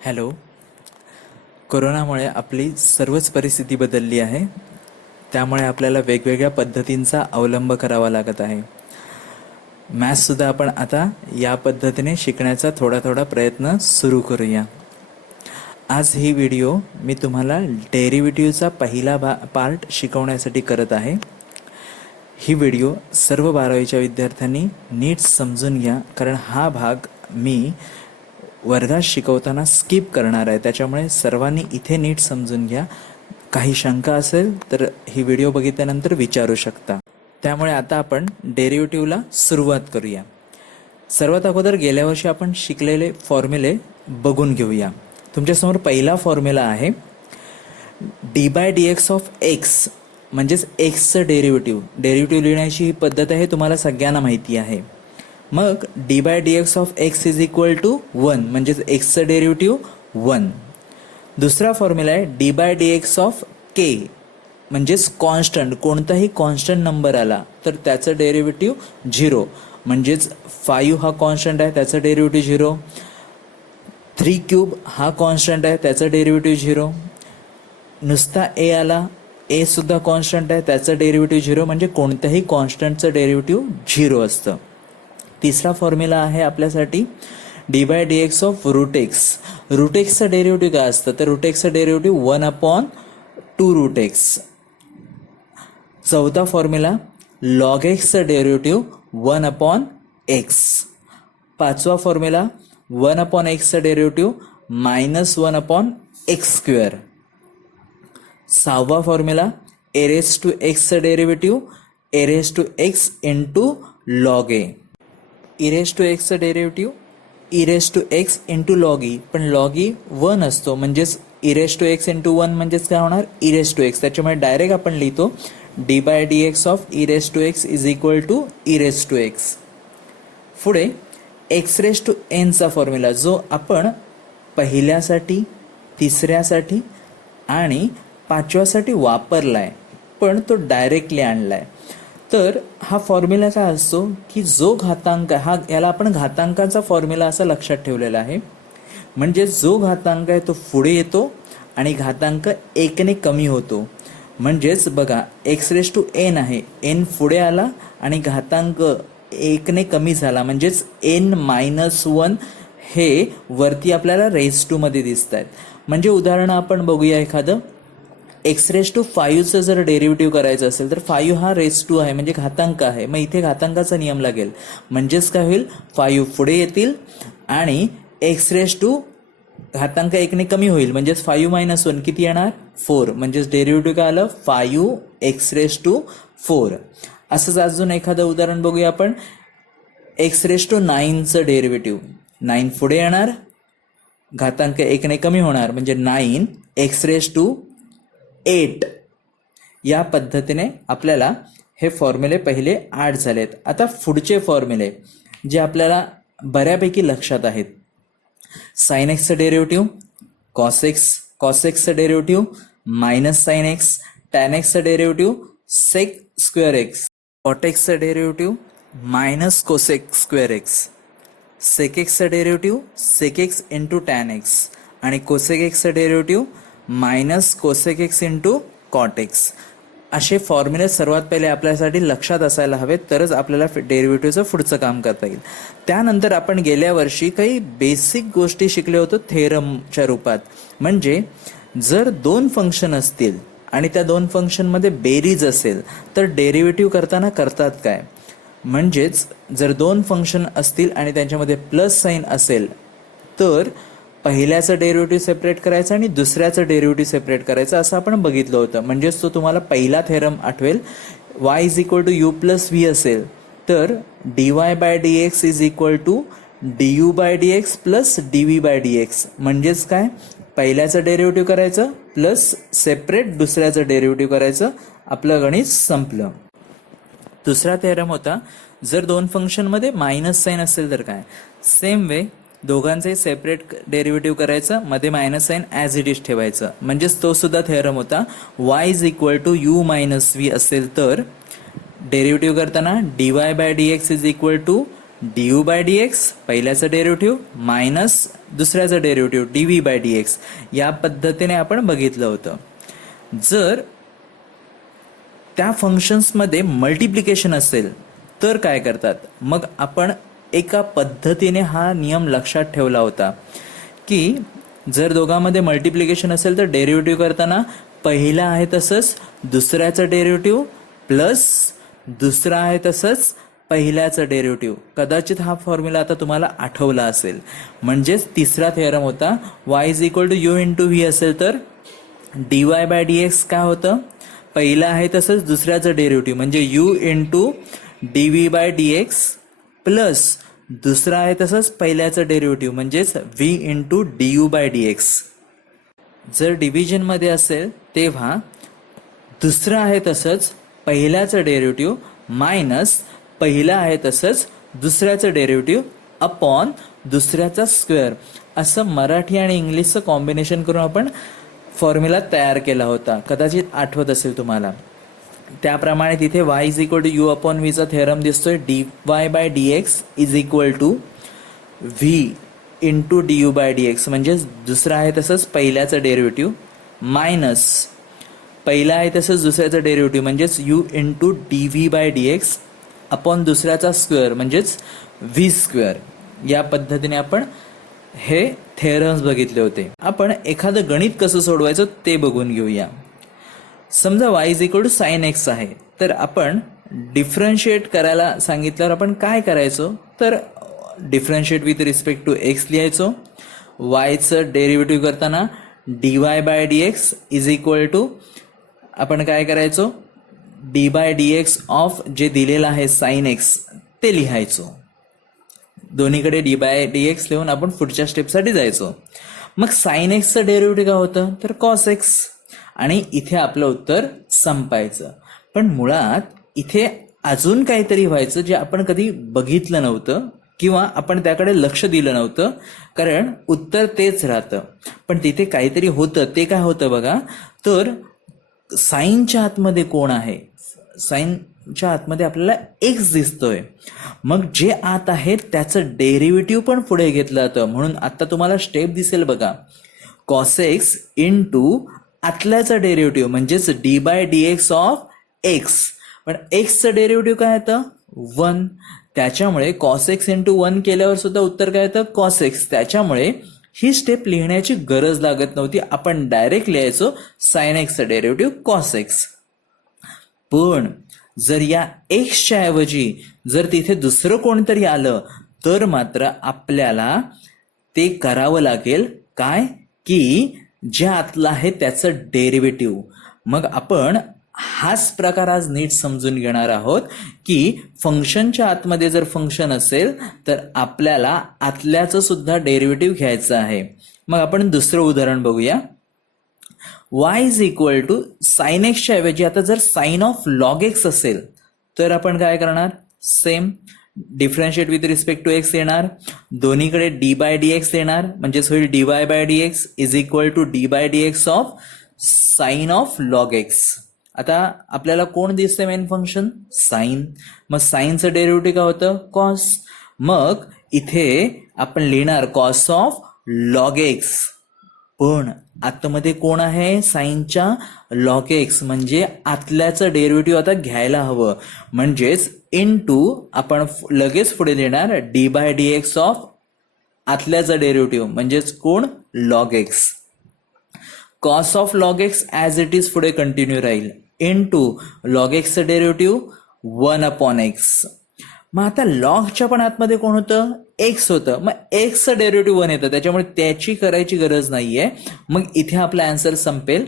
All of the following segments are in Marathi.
हॅलो. कोरोनामुळे आपली सर्वच परिस्थिती बदलली आहे. त्यामुळे आपल्याला वेगवेगळ्या पद्धतींचा अवलंब करावा लागत आहे. मॅथ्ससुद्धा आपण आता या पद्धतीने शिकण्याचा थोडा थोडा प्रयत्न सुरू करूया. आज ही व्हिडिओ मी तुम्हाला डेरिव्हेटिव्हचा पहिला पार्ट शिकवण्यासाठी करत आहे. ही व्हिडिओ सर्व 12वीच्या विद्यार्थ्यांनी नीट समजून घ्या, कारण हा भाग मी वर्गात शिकवताना स्किप करणार आहे. त्याच्यामुळे सर्वांनी इथे नीट समजून घ्या. काही शंका असेल तर ही व्हिडिओ बघितल्यानंतर विचारू शकता. त्यामुळे आता आपण डेरिव्हेटिव्हला सुरुवात करूया. सर्वात अगोदर गेल्या वर्षी आपण शिकलेले फॉर्म्युले बघून घेऊया. तुमच्यासमोर पहिला फॉर्म्युला आहे d/dx ऑफ एक्स, म्हणजेच एक्सचं डेरिव्हेटिव्ह. डेरिव्हेटिव्ह लिहिण्याची ही पद्धत आहे, तुम्हाला सगळ्यांना माहिती आहे. मग d/dx of x is equal to 1, म्हणजेच एक्सचं डेरिव्हेटिव्ह 1. दुसरा फॉर्म्युला आहे d/dx ऑफ के, म्हणजेच कॉन्स्टंट. कोणताही कॉन्स्टंट नंबर आला तर त्याचं डेरिव्हेटिव्ह 0, म्हणजेच 5 हा कॉन्स्टंट आहे, त्याचं डेरिव्हेटिव्ह 0. 3³ हा कॉन्स्टंट आहे, त्याचं डेरिव्हेटिव्ह 0. नुसता ए आला, ए सुद्धा कॉन्स्टंट आहे, त्याचं डेरिव्हेटिव्ह 0, म्हणजे कोणत्याही कॉन्स्टंटचं डेरिव्हेटिव्ह 0 असतं. तिसरा फॉर्म्युला आहे आपल्यासाठी d/dx of root x. Root एक्सचं डेरिव्हेटिव्ह काय असतं, तर रूट एक्सचं डेरिव्हेटिव्ह 1/2 रूट एक्स. चौथा फॉर्म्युला लॉग एक्सचं डेरिव्हेटिव्ह 1/x. पाचवा फॉर्म्युला 1/xचं डेरिव्हेटिव्ह -1/x². सहावा फॉर्म्युला a⁻x चं डेरिव्हेटिव्ह a⁻x इंटू लॉग ए. e⁻x चं derivative e⁻x into log E, पण लॉग ई 1 असतो, म्हणजेच e⁻x इंटू 1 म्हणजेच काय होणार e⁻x. त्याच्यामुळे डायरेक्ट आपण लिहितो d/dx of e⁻x is equal to e⁻x. पुढे x⁻n चा फॉर्म्युला, जो आपण पहिल्यासाठी, तिसऱ्यासाठी आणि पाचव्यासाठी वापरलाय, पण तो डायरेक्टली आणलाय. तर हा फॉर्म्युला काय असतो की जो घातांक याला आपण घातांकाचा फॉर्म्युला असं लक्षात ठेवलेला आहे. म्हणजे जो घातांक आहे तो पुढे येतो आणि घातांक 1ने कमी होतो. म्हणजेच बघा x⁻n आहे, n पुढे आला आणि घातांक 1ने कमी झाला, म्हणजेच n-1 हे वरती आपल्याला रेज 2 मध्ये दिसत आहेत. म्हणजे उदाहरण आपण बघूया एखादं. x⁵ जर डेरिव्हेटिव्ह करायचं असेल तर 5 हा रेज 2 आहे, म्हणजे घातांक आहे. मग इथे घातांकाचा नियम लागेल, म्हणजेच काय होईल 5 पुढे येतील आणि घातांक 1ने कमी होईल, म्हणजेच 5-1 किती येणार 4, म्हणजेच डेरिव्हेटिव्ह काय आलं 5x⁴. असंच अजून एखादं उदाहरण बघूया आपण. x⁹ डेरिव्हेटिव्ह 9 पुढे येणार, घातांक 1ने कमी होणार, म्हणजे 9x⁸. या पद्धतीने आपल्याला हे फॉर्म्युले पहिले 8 झालेत. आता पुढचे फॉर्म्युले जे आपल्याला बऱ्यापैकी लक्षात आहेत. sin x चं डेरिव्हेटिव्ह, cos x चं derivative, -sin x, tan x चं डेरिव्हेटिव्ह, sec²x, cot x चं डेरिव्हेटिव्ह, -cosec²x, sec x चं derivative sec x into tan x आणि cosec x चं derivative -cosec x into cot x. असे फॉर्म्युले सर्वात पहिले आपल्यासाठी लक्षात असायला हवेत, तरच आपल्याला डेरिव्हेटिव्हचं पुढचं काम करता येईल. त्यानंतर आपण गेल्या वर्षी काही बेसिक गोष्टी शिकले होतो थेरमच्या रूपात. म्हणजे जर 2 फंक्शन असतील आणि त्या 2 फंक्शनमध्ये बेरीज असेल तर डेरिव्हेटिव्ह करताना करतात काय. म्हणजेच जर 2 फंक्शन असतील आणि त्यांच्यामध्ये प्लस साईन असेल तर पहिल्याचं डेरिव्हेटिव्ह सेपरेट करायचं आणि दुसऱ्याचं डेरिव्हेटिव्ह सेपरेट करायचं, असं आपण बघितलं होतं. म्हणजेच तो तुम्हाला पहिला थेरम आठवेल. y = u + v असेल तर dy/dx = du/dx + dv/dx. म्हणजेच काय, पहिल्याचं डेरिव्हेटिव्ह करायचं प्लस सेपरेट दुसऱ्याचं डेरिव्हेटिव्ह करायचं, आपलं गणित संपलं. दुसरा थेरम होता, जर 2 फंक्शनमध्ये मायनस साईन असेल तर काय. सेम वे दोघांचे सेपरेट डेरिव्हेटिव्ह करायचं, मध्ये minus sign as it is ठेवायचं, म्हणजेच तो सुद्धा थेरम होता. y = u - v असेल तर डेरिव्हेटिव्ह करताना dy/dx = d by d x पहिल्याचं डेरिव्हेटिव्ह मायनस दुसऱ्याचं derivative d v by d x या पद्धतीने आपण बघितलं होतं. जर त्या फंक्शन्समध्ये मल्टिप्लिकेशन असेल तर काय करतात, मग आपण एका पद्धतीने हा नियम लक्षात ठेवला होता की जर दोघांमध्ये मल्टिप्लिकेशन असेल तर डेरिव्हेटिव्ह करताना पहिला आहे तसंच दुसऱ्याचं डेरिव्हेटिव्ह प्लस दुसरा आहे तसंच पहिल्याचं डेरिव्हेटिव्ह. कदाचित हा फॉर्म्युला आता तुम्हाला आठवला असेल. म्हणजेच तिसरा थेरम होता y is equal to u into v असेल तर d y by d x काय होतं, पहिलं आहे तसंच दुसऱ्याचं डेरिव्हेटिव्ह म्हणजे u into d v by d x plus दुसरा आहे तसंच पहिल्याचं डेरिव्हेटिव्ह म्हणजेच v into d u by d x. जर डिव्हिजनमध्ये असेल तेव्हा दुसरं आहे तसंच पहिल्याचं डेरिव्हेटिव्ह मायनस पहिलं आहे तसंच दुसऱ्याचं डेरिव्हेटिव्ह अपॉन दुसऱ्याचा स्क्वेअर असं मराठी आणि इंग्लिशचं कॉम्बिनेशन करून आपण फॉर्म्युला तयार केला होता. कदाचित आठवत असेल तुम्हाला. त्याप्रमाणे तिथे y is equal to u upon व्हीचा थेरम दिसतोय. D y by d x is equal to v into d u by d x म्हणजेच दुसरा आहे तसंच पहिल्याचं डेरिव्हेटिव्ह मायनस पहिला आहे तसंच दुसऱ्याचं डेरिव्हेटिव्ह म्हणजेच you into d v by d x upon दुसऱ्याचा स्क्वेअर म्हणजेच व्ही स्क्वेअर. या पद्धतीने आपण हे थेरम्स बघितले होते. आपण एखादं गणित कसं सोडवायचं ते बघून घेऊया. समजा y is equal to sine x आहे तर आपण डिफरन्शिएट करायला सांगितल्यावर आपण काय करायचो तर differentiate with respect to x लिहायचो. yचं डेरिव्हेटिव्ह करताना d y by d x is equal to आपण काय करायचो d by d x of जे दिलेलं आहे साइन एक्स ते लिहायचो. दोन्हीकडे डी बाय डी एक्स लिहून आपण पुढच्या स्टेपसाठी जायचो. मग साइन एक्सचं डेरिव्हेटिव्ह काय होतं तर कॉस एक्स आणि इथे आपलं उत्तर संपायचं. पण मुळात इथे अजून काहीतरी व्हायचं जे आपण कधी बघितलं नव्हतं किंवा आपण त्याकडे लक्ष दिलं नव्हतं कारण उत्तर तेच राहतं. पण तिथे काहीतरी होतं. ते काय होतं बघा तर साईनच्या आतमध्ये कोण आहे, साईनच्या आतमध्ये आपल्याला एक्स दिसतोय. मग जे आत आहे त्याचं डेरिव्हेटिव्ह पण पुढे घेतलं जातं. म्हणून आता तुम्हाला स्टेप दिसेल बघा कॉस एक्स इंटू आतल्याचं डेरिव्हेटिव्ह म्हणजेच d by d x of x. पण एक्सचं डेरिव्हेटिव्ह काय येतं 1. त्याच्यामुळे कॉस एक्स इंटू 1 केल्यावर सुद्धा उत्तर काय येतं कॉस एक्स. त्याच्यामुळे ही स्टेप लिहिण्याची गरज लागत नव्हती. आपण डायरेक्ट लिहायचो साइन एक्सचं डेरिव्हेटिव्ह कॉस एक्स. पण जर या एक्सच्या ऐवजी जर तिथे दुसरं कोणतरी आलं तर मात्र आपल्याला ते करावं लागेल काय की जे आतलं आहे त्याचं डेरिव्हेटिव्ह. मग आपण हाच प्रकार आज नीट समजून घेणार आहोत की फंक्शनच्या आतमध्ये जर फंक्शन असेल तर आपल्याला आतल्याचं सुद्धा डेरिव्हेटिव्ह घ्यायचं आहे. मग आपण दुसरं उदाहरण बघूया. y is equal to sine एक्सच्या ऐवजी आता जर साइन ऑफ लॉग एक्स असेल तर आपण काय करणार same differentiate with respect to x येणार. दोन्हीकडे डी बाय डी एक्स येणार म्हणजेच होईल d y by d x is equal to d by d x of sine of log x. आता आपल्याला कोण दिसतंय मेन फंक्शन साइन. मग साइनचं डेरिव्हेटिव्ह काय होतं कॉस. मग इथे आपण लिहिणार कॉस ऑफ लॉग एक्स. पण आतमध्ये कोण आहे साइनच्या लॉग एक्स म्हणजे आतल्याचं डेरिव्हेटिव्ह आता घ्यायला हवं. म्हणजेच इनटू आपण लगेच पुढे लिहिणार d by d x of आतल्याचं डेरिव्हेटिव्ह म्हणजेच कोण log x. Cos of log x as it is पुढे कंटिन्यू राहील इनटू लॉग एक्सचं डेरिव्हेटिव्ह 1 अपॉन एक्स. मग आता लॉगच्या पण आतमध्ये कोण होतं एक्स होतं. मग एक्सचं डेरिव्हेटिव्ह 1 येतं त्याच्यामुळे त्याची करायची गरज नाहीये. मग इथे आपला आन्सर संपेल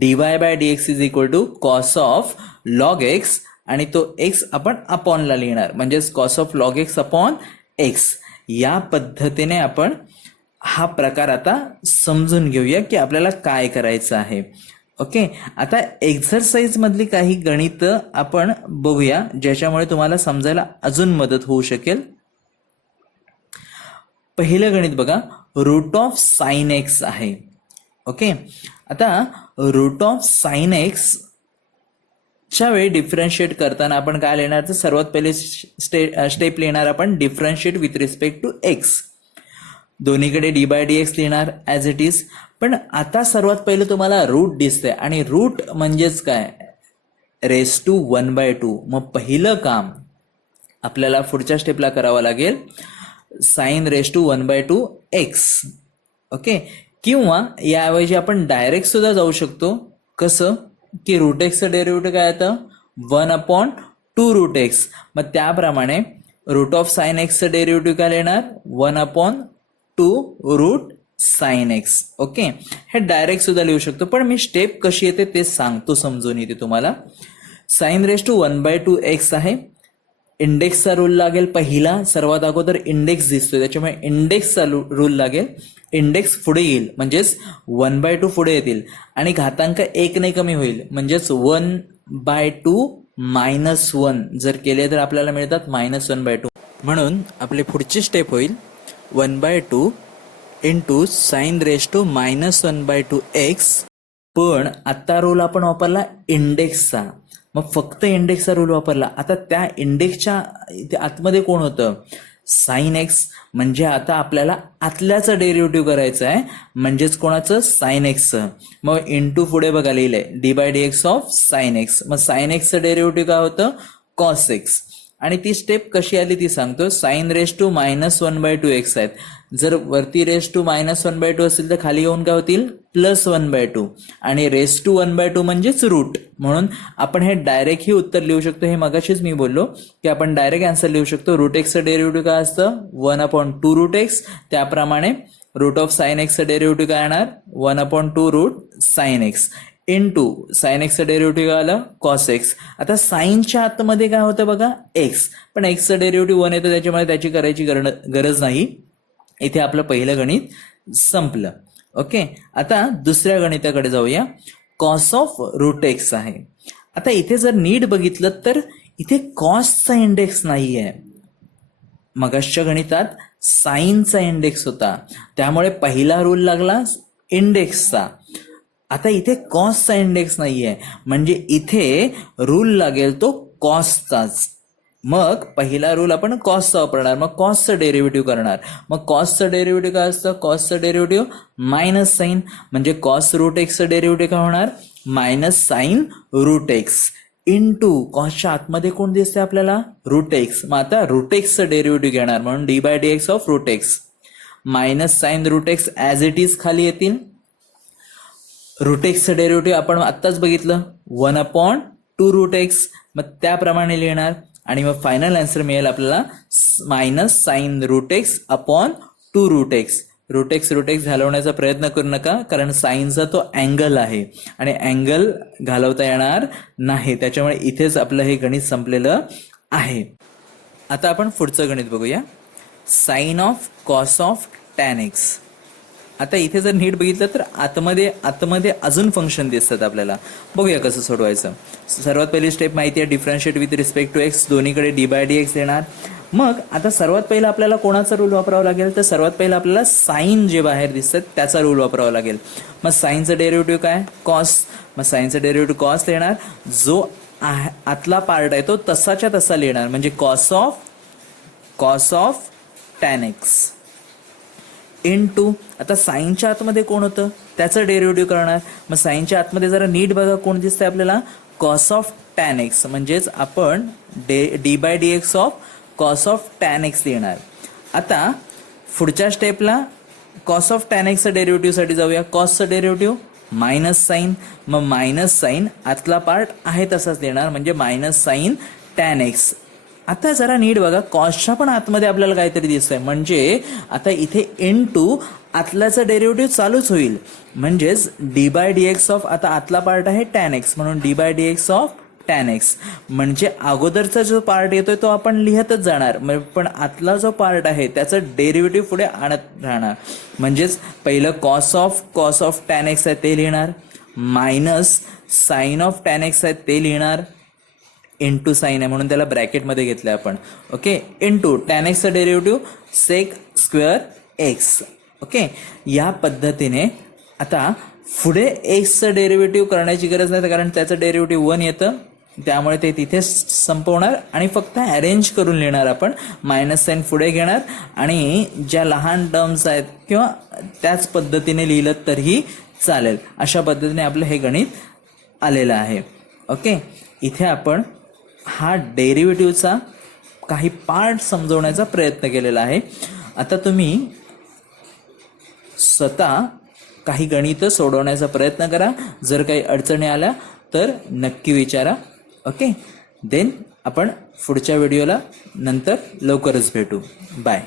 d y by d x is equal to cos of log x आणि तो एक्स आपण अपॉनला लिहिणार म्हणजेच cos of log x upon x. या पद्धतीने आपण हा प्रकार आता समजून घेऊया की आपल्याला काय करायचं आहे. ओके. आता एक्झरसाइज मधली काही गणित आपण बघूया ज्याच्यामुळे तुम्हाला समजायला अजून मदत होऊ शकेल. पहिलं गणित बघा रूट ऑफ साइन एक्स आहे. ओके. आता रूट ऑफ साइन एक्स च्या वेळी डिफरन्शिएट करताना आपण काय लिहिणार, तर सर्वात पहिले स्टेप लिहिणार आपण differentiate with respect to x. दोन्हीकडे डी बाय डी एक्स लिहिणार ॲज इट इज. पण आता सर्वात पहिलं तुम्हाला रूट दिसतंय आणि रूट म्हणजेच काय, रेस टू 1/2. मग पहिलं काम आपल्याला पुढच्या स्टेपला करावं लागेल sine raise to 1/2 x. Okay, किंवा याऐवजी आपण डायरेक्ट सुद्धा जाऊ शकतो. कसं की रूट एक्सचं डेरिव्हेटिव्ह काय येतं, 1/2 रूट एक्स. मग त्याप्रमाणे रूट ऑफ साइन एक्सचं डेरिव्हेटिव्ह काय लिहिणार, 1/2 रूट साइन एक्स. ओके, हे डायरेक्ट सुद्धा लिहू शकतो, पण मी स्टेप कशी येते ते सांगतो, समजून येते तुम्हाला. साइन रेस टू 1/2 एक्स आहे. इंडेक्सचा रूल लागेल पहिला, सर्वात अगोदर इंडेक्स दिसतोय त्याच्यामुळे इंडेक्सचा रूल लागेल. इंडेक्स पुढे येईल म्हणजेच 1/2 पुढे येतील आणि घातांक 1 ने कमी होईल म्हणजेच 1/2 -1 जर केले तर आपल्याला मिळतात -1/2. म्हणून आपली पुढची स्टेप होईल 1/2 into sine raise to -1/2 x. पण आता रूल आपण वापरला इंडेक्सचा, मग फक्त इंडेक्सचा रूल वापरला. आता त्या इंडेक्सच्या आतमध्ये कोण होतं, साइन एक्स. म्हणजे आता आपल्याला आतल्याचं डेरिव्हेटिव्ह करायचं आहे, म्हणजेच कोणाचं, साइन एक्सचं. मग इंटू पुढे बघा लिहिलंय d by d x of sine x. मग साइन एक्सचं डेरिव्हेटिव्ह काय होतं, कॉस एक्स. आणि ती स्टेप कशी आली ती सांगतो. साइन रेस टू -1/2 एक्स आहेत. जर वरती रेस टू -1/2 असेल तर खाली येऊन काय होतील, +1/2. आणि रेस टू 1/2 म्हणजेच रूट. म्हणून आपण हे डायरेक्ट ही उत्तर लिहू शकतो. हे मगाशीच मी बोललो की आपण डायरेक्ट आन्सर लिहू शकतो. रूट एक्सचं डेरिव्हेटिव्ह काय असतं, 1/2 रूट एक्स. त्याप्रमाणे रूट ऑफ साइन एक्सचं डेरिव्हेटिव्ह काय येणार, 1/2 root sine x into sine एक्सचं डेरिव्हेटिव्ह काय आलं, कॉस एक्स. आता साइनच्या आतमध्ये काय होतं बघा, एक्स. पण एक्सचं डेरिव्हेटिव्ह 1 येतं त्याच्यामुळे त्याची करायची गरज नाही. इथे आपलं पहिलं गणित संपलं. ओके, आता दुसऱ्या गणिताकडे जाऊया. कॉस ऑफ रूट एक्स आहे. आता इथे जर नीट बघितलं तर इथे कॉसचा इंडेक्स नाही आहे. मगाशच्या गणितात साइनचा इंडेक्स होता, त्यामुळे पहिला रूल लागला इंडेक्सचा. आता इथे कॉसचा इंडेक्स नाहीये, म्हणजे इथे रूल लागेल तो कॉसचाच. मग पहिला रूल आपण कॉसचा वापरणार, मग कॉसचं डेरिव्हेटिव्ह करणार. मग कॉसचं डेरिव्हेटिव्ह काय असतं, कॉसचं डेरिव्हेटिव्ह मायनस साइन. म्हणजे कॉस रूट एक्सचं डेरिव्हेटिव्ह काय होणार, -साइन रूट एक्स इंटू कॉसच्या आतमध्ये कोण दिसते आपल्याला, रूट एक्स. मग आता रूट एक्सचं डेरिव्हेटिव्ह घेणार, म्हणून d by d x of root x. -Sine root x as it is खाली येतील. रूट एक्सचं डेरिव्हेटिव्ह आपण आत्ताच बघितलं, 1/2 रूट एक्स. मग त्याप्रमाणे लिहिणार आणि मग फायनल आन्सर मिळेल आपल्याला -sine root x upon 2 root x. Root x घालवण्याचा प्रयत्न करू नका, कारण साइनचा तो अँगल आहे आणि अँगल घालवता येणार नाही. त्याच्यामुळे इथेच आपलं हे गणित संपलेलं आहे. आता आपण पुढचं गणित बघूया. Sine of cos of tan x. आता इथे जर नीट बघितलं तर आतमध्ये अजून फंक्शन दिसतात आपल्याला. बघूया कसं सोडवायचं. सर्वात पहिली स्टेप माहिती आहे, differentiate with respect to x. दोन्हीकडे डी बाय डी एक्स देणार. मग आता सर्वात पहिला आपल्याला कोणाचा रूल वापरावा लागेल, तर सर्वात पहिला आपल्याला साइन जे बाहेर दिसतात त्याचा रूल वापरावा लागेल. मग साइनचं डेरिव्हेटिव्ह काय, कॉस. मग साइनचं डेरिव्हेटिव्ह कॉस लिहिणार. जो आतला पार्ट आहे तो तसाच्या तसा लिहिणार, म्हणजे cos of tan x into. आता साइनच्या आतमध्ये कोण होतं त्याचं डेरिव्हेटिव्ह करणार. मग साइनच्या आतमध्ये जरा नीट बघा कोण दिसतंय आपल्याला, कॉस ऑफ टॅन एक्स. म्हणजेच आपण d by d x of cos of tan x लिहिणार. आता पुढच्या स्टेपला कॉस ऑफ टॅन एक्सचं डेरिव्हेटिव्हसाठी जाऊया. कॉसचं डेरिव्हेटिव्ह -साइन. मग -साइन आतला पार्ट आहे तसाच लिहिणार, म्हणजे -साइन टॅन एक्स. आता जरा नीट बघा, कॉसच्या पण आतमध्ये आपल्याला काहीतरी दिसतंय, म्हणजे आता इथे इंटू आतल्याचं डेरिव्हेटिव्ह चालूच होईल. म्हणजेच d by d x of, आता आतला पार्ट आहे टॅन एक्स म्हणून d by d x of tan x. म्हणजे अगोदरचा जो पार्ट येतोय तो आपण लिहतच जाणार, पण आतला जो पार्ट आहे त्याचं डेरिव्हेटिव्ह पुढे आणत राहणार. म्हणजेच पहिलं कॉस ऑफ टॅन एक्स आहे ते लिहिणार, minus sine of tan x आहे ते लिहिणार, इंटू साइन आहे म्हणून त्याला ब्रॅकेटमध्ये घेतलंय आपण. ओके, इंटू टॅन एक्सचं derivative sec square x. Okay, या पद्धतीने आता पुढे एक्सचं डेरिव्हेटिव्ह करण्याची गरज नाही, कारण त्याचं डेरिव्हेटिव्ह 1 येतं. त्यामुळे ते तिथे संपवणार आणि फक्त अरेंज करून लिहिणार आपण. मायनस साईन पुढे घेणार आणि ज्या लहान टर्म्स आहेत किंवा त्याच पद्धतीने लिहिलं तरीही चालेल. अशा पद्धतीने आपलं हे गणित आलेलं आहे. ओके, इथे आपण हा डेरिव्हेटिव्हचा काही पार्ट समजवण्याचा प्रयत्न केलेला आहे. आता तुम्ही स्वतः काही गणितं सोडवण्याचा प्रयत्न करा. जर काही अडचणी आल्या तर नक्की विचारा. ओके, देन आपण पुढच्या व्हिडिओला नंतर लवकरच भेटू. बाय.